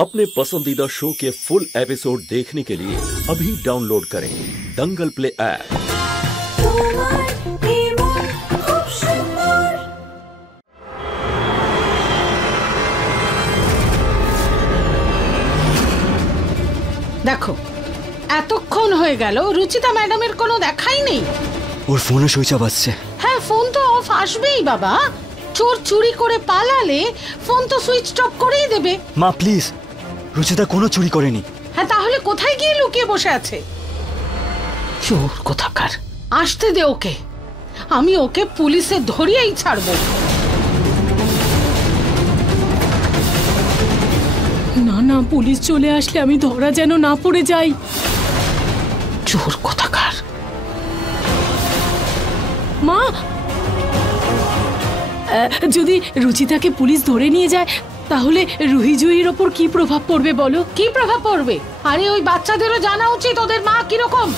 अपने पसंदीदा शो के फुल एपिसोड देखने के लिए अभी डाउनलोड करें दंगल प्ले ऐप। দেখো এতক্ষণ হয়ে গেল রুচিতা ম্যাডামের কোনো দেখাই নেই। ওর ফোনে সুইচ অফ আসছে। হ্যাঁ ফোন তো অফ আসবেই বাবা, চোর চুরি করে পালালে ফোন তো সুইচ অফ করেই দেবে। মা প্লিজ, রুচিতা কোনো চুরি করেনি। হ্যাঁ তাহলে কোথায় গিয়ে লুকিয়ে বসে আছে? চোর কোথাকার, আসতে দে ওকে, আমি ওকে পুলিশে ধরিয়েই ছাড়বো। না না, পুলিশ চলে আসলে আমি ধরা যেন না পড়ে যাই। চোর কোথাকার। মা, যদি রুচিতাকে পুলিশ ধরে নিয়ে যায় তাহলে রুহি জুহির ওপর কি প্রভাব পড়বে বলো? কি প্রভাব পড়বে? আরে ওই বাচ্চাদেরও জানা উচিত ওদের মা কিরকম।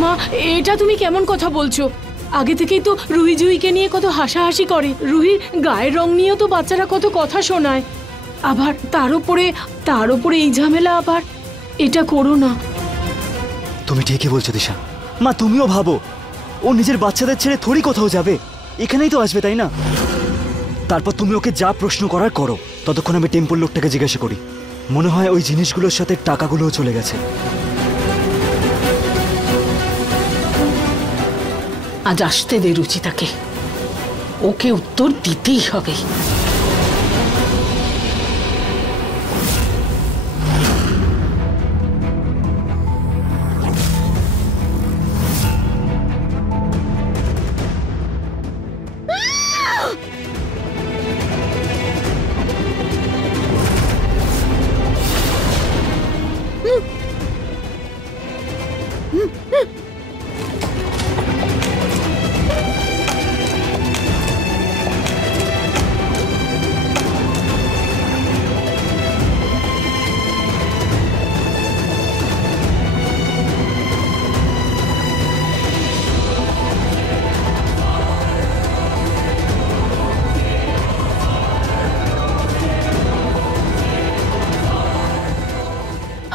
মা, এটা তুমি কেমন কথা বলছো? আগে থেকেই তো রুহি জুহিকে নিয়ে কত হাসাহাসি করে, রুহির গায়ের রং নিয়েও তো বাচ্চারা কত কথা শোনায়। আবার তার উপরে এই ঝামেলা, আবার এটা করো না। তুমি ঠিকই বলছো দিশা। মা তুমিও ভাবো, ও নিজের বাচ্চাদের ছেড়ে থোড়ি কোথাও যাবে, এখানেই তো আসবে তাই না? তারপর তুমি ওকে যা প্রশ্ন করার করো, ততক্ষণ আমি টেম্পল লোকটাকে জিজ্ঞাসা করি। মনে হয় ওই জিনিসগুলোর সাথে টাকাগুলোও চলে গেছে। আজ আসতে দে রুচিতাকে, ওকে উত্তর দিতেই হবে।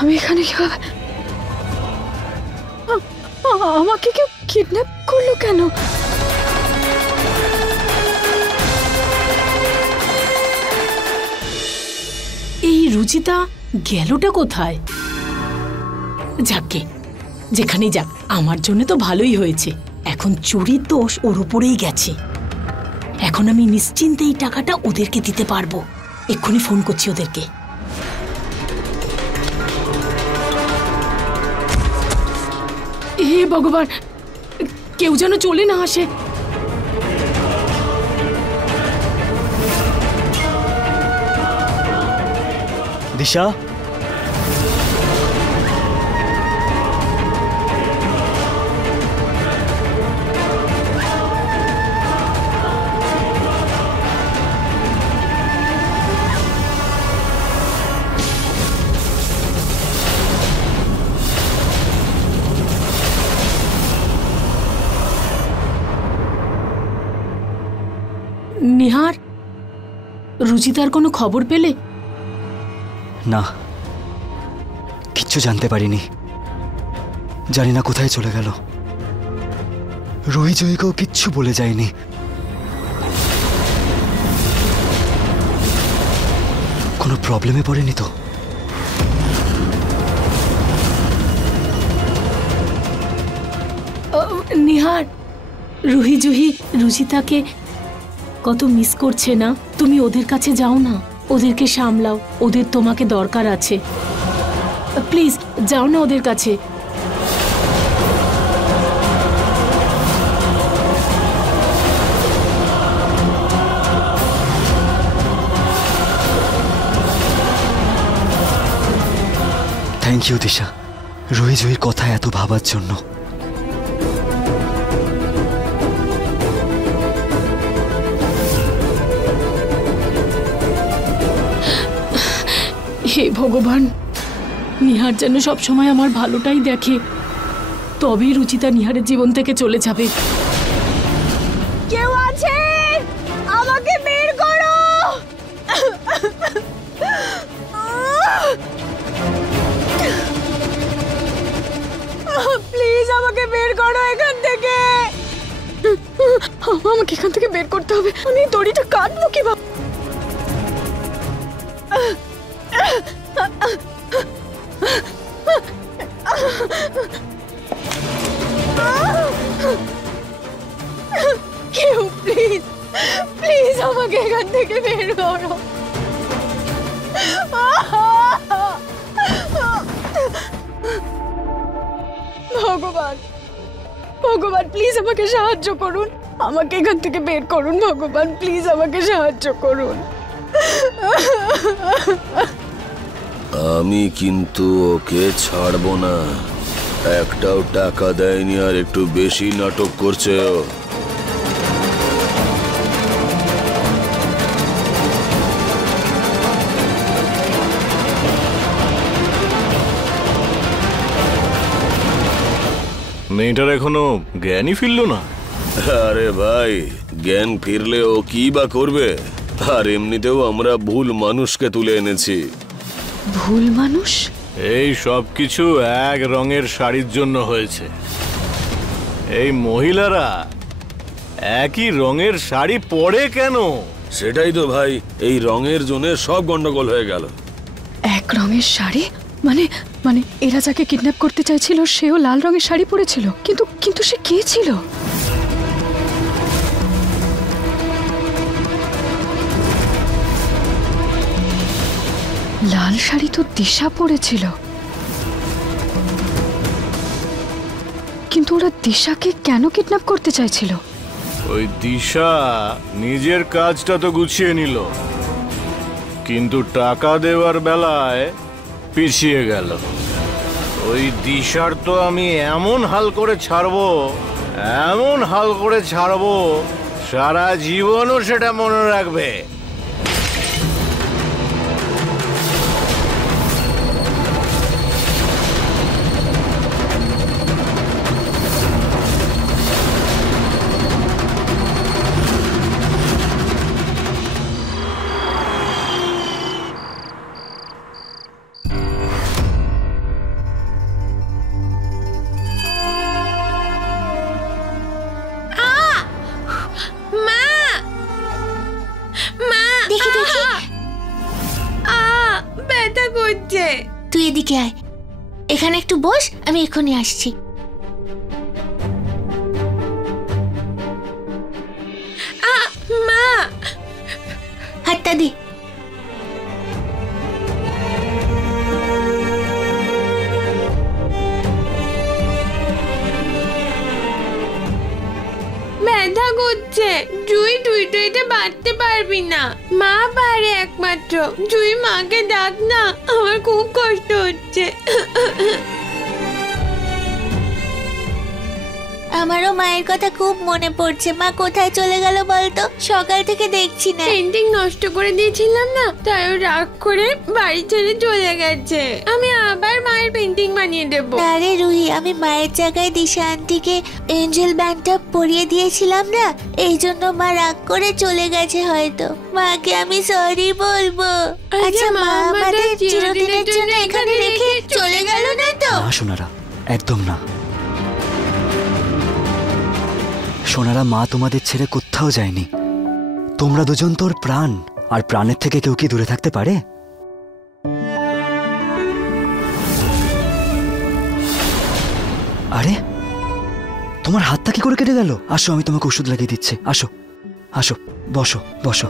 আমি এখানে কিভাবে? আমাকে কেউ কিডন্যাপ করলো কেন? এই রুচিতা গেলটা কোথায়? যাকে যেখানেই যাক, আমার জন্য তো ভালোই হয়েছে। এখন চুরির দোষ ওর উপরেই গেছে। এখন আমি নিশ্চিন্তে এই টাকাটা ওদেরকে দিতে পারবো। এক্ষুনি ফোন করছি ওদেরকে। হে ভগবান, কেউ যেন চলে না আসে। দিশা, নিহার, রুচিতার কোনো খবর পেলে? না, কিচ্ছু জানতে পারিনি। জানি না কোথায় চলে গেল। রুহি জয়ীকেও কিচ্ছু বলে যায়নি। কোনো প্রবলেমে পড়েনি তো? নিহার, রুহি জুহি রুচিতাকে কত মিস করছে না? তুমি ওদের কাছে যাও না, ওদেরকে সামলাও। ওদের তোমাকে দরকার আছে। প্লিজ যাও না ওদের কাছে। থ্যাংক ইউ দিশা, রুহি জুহির কথা এত ভাবার জন্য। হে ভগবান, নিহার যেন সবসময় আমার ভালোটাই দেখে, তবেই রুচিতা নিহারের জীবন থেকে চলে যাবে। কেউ আছে? আমাকে বের করো। আমাকে এখান থেকে বের করতে হবে। আমি এই দড়িটা কাটবো কিভাবে? কেউ প্লিজ প্লিজ আমাকে এখান থেকে বের করো। ভগবান ভগবান প্লিজ আমাকে সাহায্য করুন, আমাকে এখান থেকে বের করুন। ভগবান প্লিজ আমাকে সাহায্য করুন। আমি কিন্তু ওকে ছাড়বো না। একটাও টাকা দেয়নি আর একটু বেশি নাটক করছে ও। মেয়েটার এখনো জ্ঞানই ফিরল না। আরে ভাই, জ্ঞান ফিরলে ও কি বা করবে? আর এমনিতেও আমরা ভুল মানুষকে তুলে এনেছি। ভুল মানুষ? এই সব কিছু এক রঙের শাড়ির জন্য হয়েছে। এই মহিলারা একই রঙের শাড়ি পরে কেন? সেটাই তো ভাই, এই রঙের জন্য সব গন্ডগোল হয়ে গেল। এক রঙের শাড়ি মানে মানে এরা যাকে কিডন্যাপ করতে চাইছিল সেও লাল রঙের শাড়ি পরেছিল, কিন্তু কিন্তু সে কে ছিল? লাল শাড়ি তো দিশা পরেছিল, কিন্তু ওরা দিশাকে কেন কিডন্যাপ করতে চাইছিল? ওই দিশা নিজের কাজটা তো গুছিয়ে নিল, কিন্তু টাকা দেওয়ার বেলায় পিছিয়ে গেল। ওই দিশার তো আমি এমন হাল করে ছাড়বো, এমন হাল করে ছাড়বো, সারা জীবনও সেটা মনে রাখবে। তুই এদিকে আয়, এখানে একটু বস, আমি এক্ষুনি আসছি। মা, হাতটা দি। ব্যথা করছে জুই, তুই তো এটা বাঁধতে পারবি না, মা পারে একমাত্র। জুই, মাকে ডাক না, আমার খুব কষ্ট হচ্ছে। আমারও মায়ের কথা খুব মনে পড়ছে। মা কোথায় চলে গেল বলতো? সকাল থেকে দেখছি না। পেন্টিং নষ্ট করে দিয়েছিলাম না, তাই ও রাগ করে বাড়ি ছেড়ে চলে গেছে। আমি আবার মায়ের পেন্টিং বানিয়ে দেবো। আরে রুহি, আমি মায়ের জায়গায় দিশা আন্টিকে এঞ্জেল ব্যান্ডটা পরিয়ে দিয়েছিলাম না, এই জন্য মা রাগ করে চলে গেছে হয়তো। মাকে আমি সরি বলবো। আচ্ছা, মা আমাদের চিরদিনের জন্য এখানে রেখে চলে গেল না তো? না সোনারা, একদম না। সোনারা, মা তোমাদের ছেড়ে কোথাও যায়নি। তোমরা দুজন তোর প্রাণ, আর প্রাণের থেকে কেউ কি দূরে থাকতে পারে? আরে তোমার হাতটা কি করে কেটে গেল? আসো, আমি তোমাকে ওষুধ লাগিয়ে দিচ্ছি। আসো আসো, বসো বসো।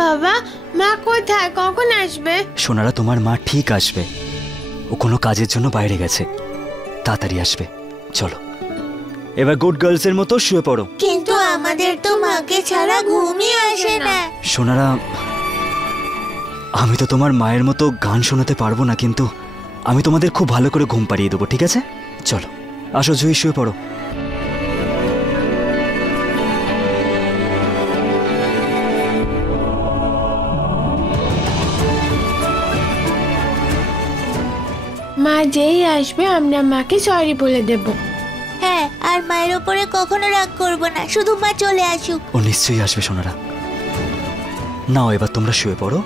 বাবা, মা কোথায়, কখন আসবে? সোনারা, তোমার মা ঠিক আসবে। ও কোনো কাজের জন্য বাইরে গেছে, তাড়াতাড়ি আসবে। চলো এবার গুড গার্লসের মতো শুয়ে পড়ো। কিন্তু আমাদের তো মাকে ছাড়া ঘুমই আসে না। সোনারা, আমি তো তোমার মায়ের মতো গান শোনাতে পারবো না, কিন্তু আমি তোমাদের খুব ভালো করে ঘুম পাড়িয়ে দেবো, ঠিক আছে? চলো আসো, জুই শুয়ে পড়ো। মা যেই আসবে আমরা মাকে সরি বলে দেব। হ্যাঁ, আর মায়ের ওপরে কখনো রাগ করবো না, শুধু মা চলে আসুক। ও নিশ্চয়ই আসবে সোনারা। নাও এবার তোমরা শুয়ে পড়ো।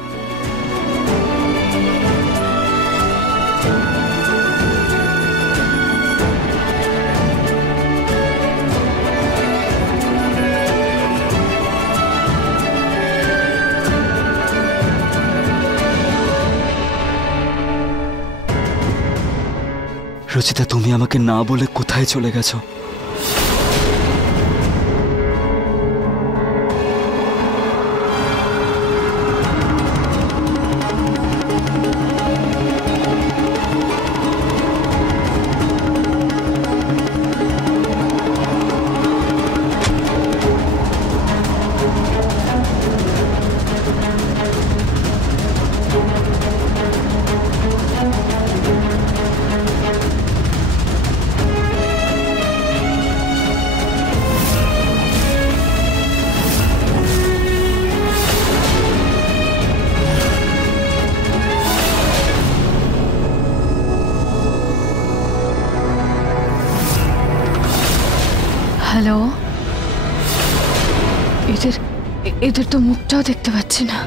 রচিতা, তুমি আমাকে না বলে কোথায় চলে গেছো? হ্যালো, এদের তো মুখটাও দেখতে পাচ্ছি না।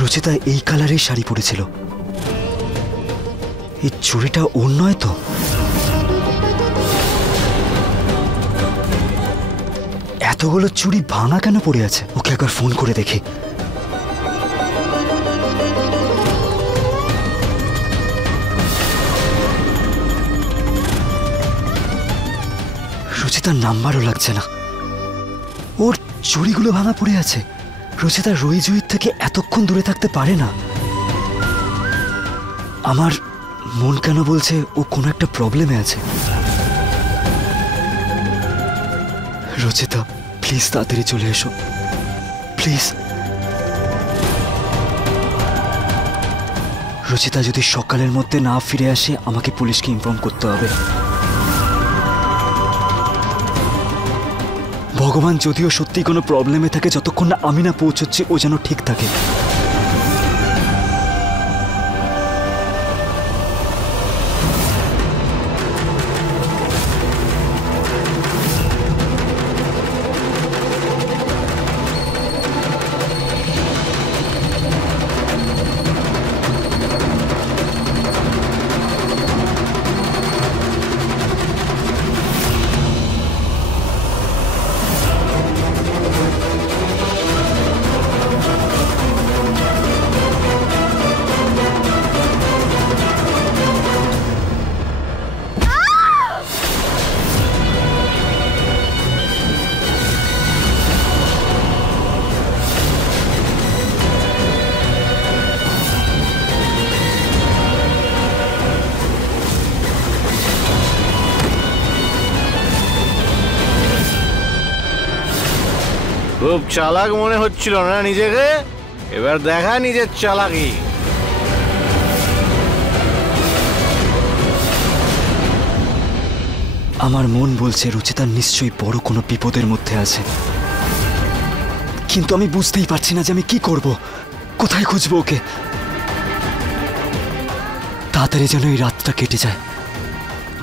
রচিতা এই কালারের শাড়ি পরেছিল। এই চুড়িটা ওর নয় তো? এতগুলো চুড়ি ভাঙা কেন পড়ে আছে? ওকে একবার ফোন করে দেখি। রচিতার নাম্বারও লাগছে না। ওর চুড়িগুলো ভাঙা পড়ে আছে। রচিতা রইজুইর থেকে এতক্ষণ দূরে থাকতে পারে না। আমার মন কেন বলছে ও কোনো একটা প্রবলেমে আছে। রচিতা, প্লিজ তাড়াতাড়ি চলে এসো, প্লিজ। রচিতা যদি সকালের মধ্যে না ফিরে আসে, আমাকে পুলিশকে ইনফর্ম করতে হবে। ভগবান যদিও সত্যি কোনো প্রবলেমে থাকে, যতক্ষণ না আমি না পৌঁছচ্ছি ও যেন ঠিক থাকে। খুব চালাক মনে হচ্ছিল না নিজেকে? এবার দেখা নিজের চালাকি। আমার মন বলছে রুচিতা নিশ্চয়ই বড় কোনো বিপদের মধ্যে আছে, কিন্তু আমি বুঝতেই পারছি না যে আমি কি করব, কোথায় খুঁজবো ওকে। তাড়াতাড়ি যেন এই রাতটা কেটে যায়,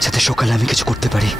যাতে সকালে আমি কিছু করতে পারি।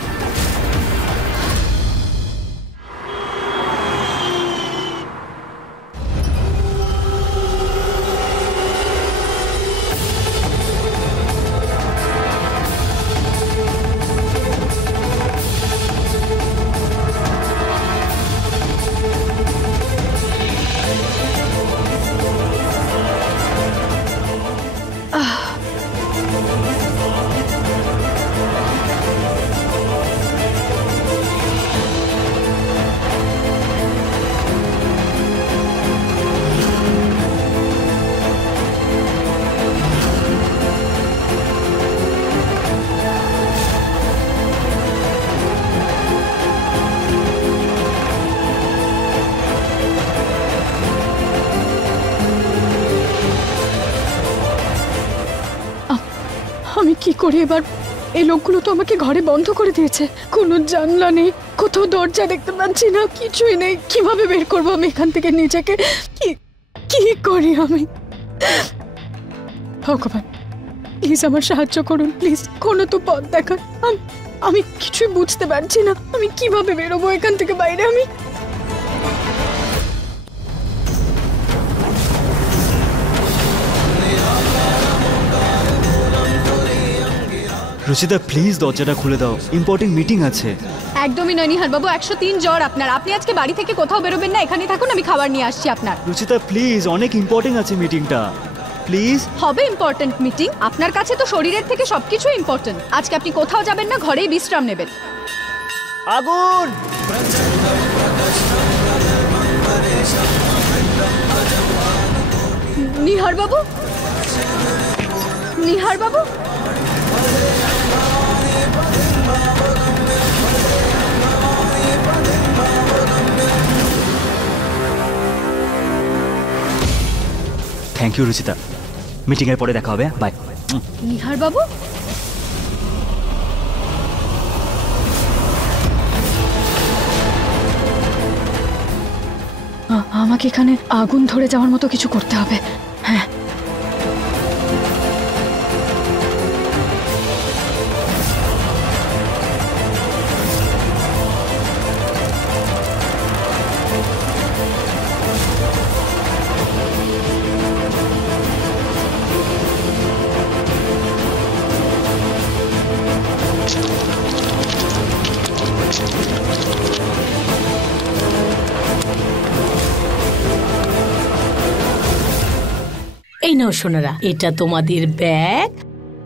আমি কি করি এবার? এই লোকগুলো তো আমাকে ঘরে বন্ধ করে দিয়েছে, কোনো জানলা নেই, কোথাও দরজা দেখতে পাচ্ছি না, কিছুই নেই। কিভাবে বের করবো আমি এখান থেকে নিজেকে? কি করি আমি? ভগবান প্লিজ আমার সাহায্য করুন, প্লিজ কোনো তো পথ দেখান। আমি কিছুই বুঝতে পারছি না, আমি কিভাবে বেরোবো এখান থেকে বাইরে? আমি রুচিতা প্লিজ দরজাটা খুলে দাও, ইম্পর্টেন্ট মিটিং আছে। একদমই নয় নিহার বাবু, 103 জ্বর আপনার। আপনি আজকে বাড়ি থেকে কোথাও বেরোবেন না, এখানেই থাকুন, আমি খাবার নিয়ে আসছি আপনার। রুচিতা প্লিজ, অনেক ইম্পর্টেন্ট আছে মিটিংটা, প্লিজ। হবে ইম্পর্টেন্ট মিটিং? আপনার কাছে তো শরীরের থেকে সবকিছু ইম্পর্টেন্ট। আজকে আপনি কোথাও যাবেন না, ঘরেই বিশ্রাম নেবেন। আগুন! নিহার বাবু, নিহার বাবু, থ্যাংক ইউ রুচিতা, মিটিং এর পরে দেখা হবে, বাই। নিহার বাবু, আমাকে এখানে আগুন ধরে যাওয়ার মতো কিছু করতে হবে। হ্যাঁ, এই নাও সোনারা, এটা তোমাদের ব্যাগ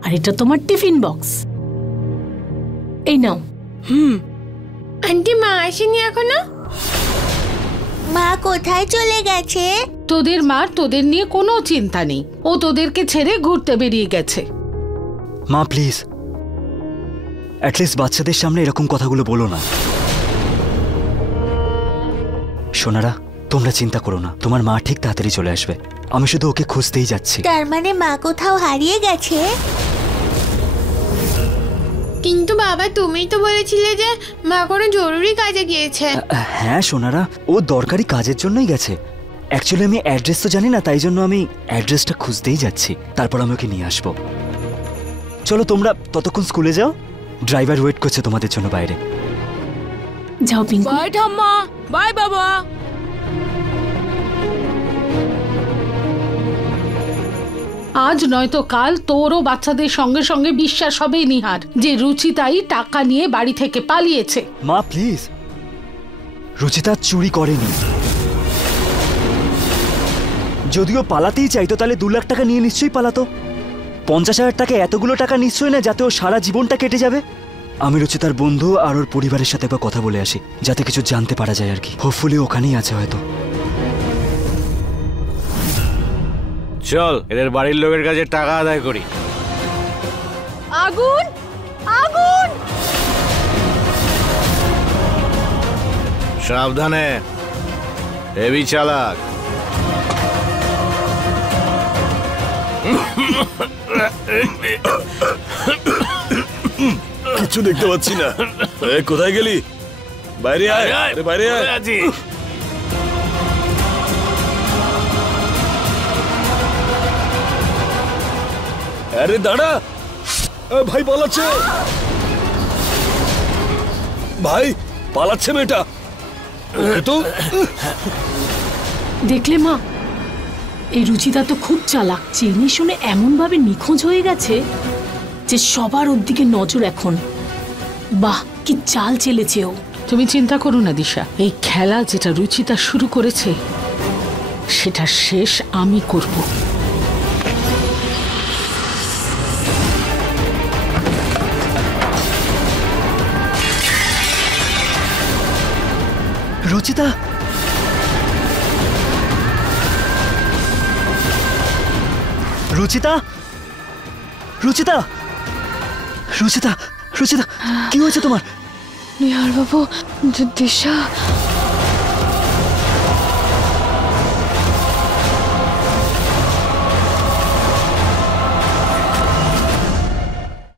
আর এটা তোমার টিফিন বক্স। এই নাও। আন্টি মা আসেনি এখনো? মা কোথায় চলে গেছে? তোদের মার তোদের নিয়ে কোনো চিন্তা নেই, ও তোদেরকে ছেড়ে ঘুরতে বেরিয়ে গেছে। মা প্লিজ, অ্যাটলিস্ট বাচ্চাদের সামনে এরকম কথাগুলো বলো না। সোনারা, তোমরা চিন্তা করো না, তোমার মা ঠিক তাড়াতাড়ি চলে আসবে। আমি শুধু ওকে খুঁজতেই যাচ্ছি। তার মানে মা কোথাও হারিয়ে গেছে? কিন্তু বাবা তুমি তো বলেছিলে যে মা কোনো জরুরি কাজে গিয়েছে। হ্যাঁ সোনারা, ও দরকারি কাজের জন্যই গেছে। অ্যাকচুয়ালি আমি অ্যাড্রেস তো জানি না, তাই জন্য আমি অ্যাড্রেসটা খুঁজতেই যাচ্ছি, তারপর আমি ওকে নিয়ে আসবো। চলো তোমরা ততক্ষণ স্কুলে যাও, ড্রাইভার ওয়েট করছে তোমাদের জন্য বাইরে। যাও পিঙ্কু। বাই ঠাম্মা, বাই বাবা। আজ নয়তো কাল তোরও বাচ্চাদের সঙ্গে সঙ্গে বিশ্বাস হবে নিহার যে রুচিতাই টাকা নিয়ে বাড়ি থেকে পালিয়েছে। মা প্লিজ, রুচিতা চুরি করেনি। যদিও পালাতেই চাইতো তাহলে 2 লাখ টাকা নিয়ে নিশ্চয়ই পালাতো। 50,000 টাকা এতগুলো টাকা নিশ্চয়ই না যাতে ও সারা জীবনটা কেটে যাবে। আমি রুচিতার বন্ধু আর ওর পরিবারের সাথে একবার কথা বলে আসি, যাতে কিছু জানতে পারা যায় আর কি। হোপফুলি ওখানেই আছে হয়তো। চল এদের বাড়ির লোকের কাছে টাকা আদায় করি। আগুন, আগুন! সাবধানে। হেভি চালাক। কিছু দেখতে পাচ্ছি না। কোথায় গেলি? বাইরে আয়, বাইরে আয়। আরে দাঁড়া, ভাই পালাচ্ছে, ভাই পালাচ্ছে মেয়েটা। তো দেখলে মা, এই রুচিতা তো খুব চালাক। জেনে শুনে এমন ভাবে নিখোঁজ হয়ে গেছে যে সবার ওর দিকে নজর এখন। বাহ, কি চাল চেলেছে ও। তুমি চিন্তা করো না দিশা, এই খেলা যেটা রুচিতা শুরু করেছে সেটা শেষ আমি করব। রুচিতা, রুচিতা, রুচিতা, রুচিতা, রুচিতা, কি হয়েছে তোমার? নিহার বাবু, দিশা